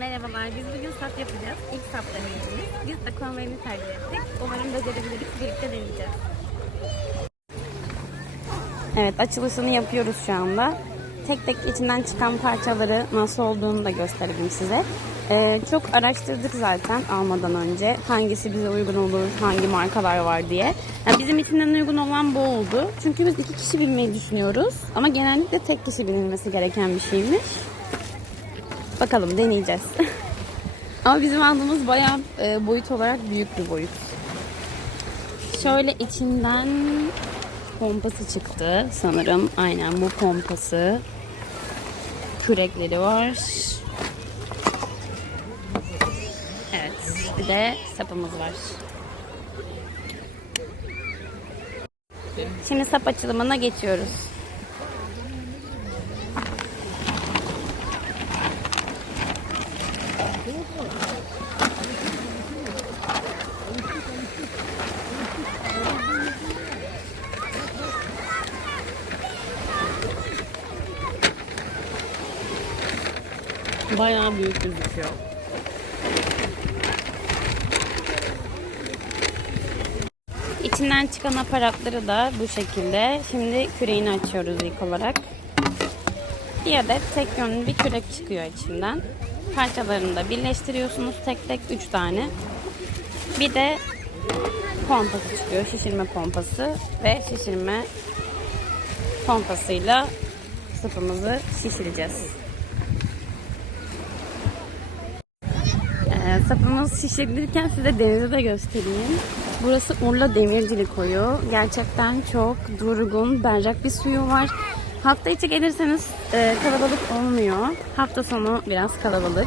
Merhabalar, biz bugün sap yapacağız. İlk sap deneyimiz. Biz aquamarine tercih ettik. Umarım becerebiliriz, birlikte deneyeceğiz. Evet, açılışını yapıyoruz şu anda. Tek tek içinden çıkan parçaları nasıl olduğunu da gösterelim size. Ee, çok araştırdık zaten almadan önce. Hangisi bize uygun olur, hangi markalar var diye. Yani bizim içinden uygun olan bu oldu. Çünkü biz iki kişi bilmeyi düşünüyoruz. Ama genellikle tek kişi bilinmesi gereken bir şeymiş. Bakalım deneyeceğiz. Ama bizim aldığımız bayağı e, boyut olarak büyük bir boyut. Şöyle içinden pompası çıktı sanırım. Aynen bu pompası. Kürekleri var. Evet. Bir de sapımız var. Şimdi sap açılımına geçiyoruz. Bayağı büyük gözüküyor. İçinden çıkan aparatları da bu şekilde. Şimdi küreğini açıyoruz ilk olarak. Bir adet tek yönlü bir kürek çıkıyor içinden. Parçalarını da birleştiriyorsunuz tek tek 3 tane. Bir de pompası çıkıyor. Şişirme pompası ve şişirme pompasıyla sıpımızı şişireceğiz. Ee, sapımız şişirilirken size denizi de göstereyim. Burası Urla Demircilik Koyu. Gerçekten çok durgun, berrak bir suyu var. Hafta içi gelirseniz e, kalabalık olmuyor. Hafta sonu biraz kalabalık.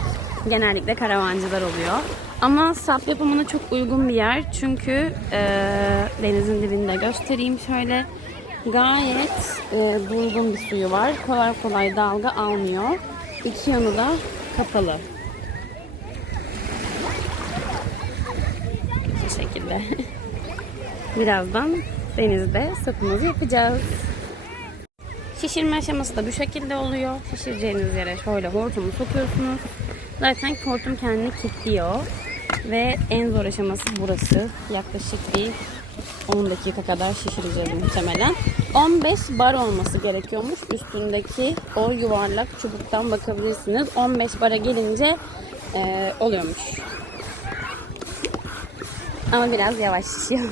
Genellikle karavancılar oluyor. Ama sap yapımına çok uygun bir yer. Çünkü e, denizin dibinde göstereyim şöyle. Gayet e, durgun bir suyu var. Kolay kolay dalga almıyor. İki yanı da kapalı. Bu şekilde. Birazdan denizde sapımızı yapacağız. Şişirme aşaması da bu şekilde oluyor. Şişireceğiniz yere şöyle hortumu sokuyorsunuz. Zaten hortum kendini kilitliyor. Ve en zor aşaması burası. Yaklaşık bir 10 dakika kadar şişireceğiz muhtemelen. 15 bar olması gerekiyormuş. Üstündeki o yuvarlak çubuktan bakabilirsiniz. 15 bara gelince e, oluyormuş. Ama biraz yavaş şişiyor.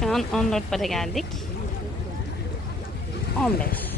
Şu an 14 bara geldik. 15.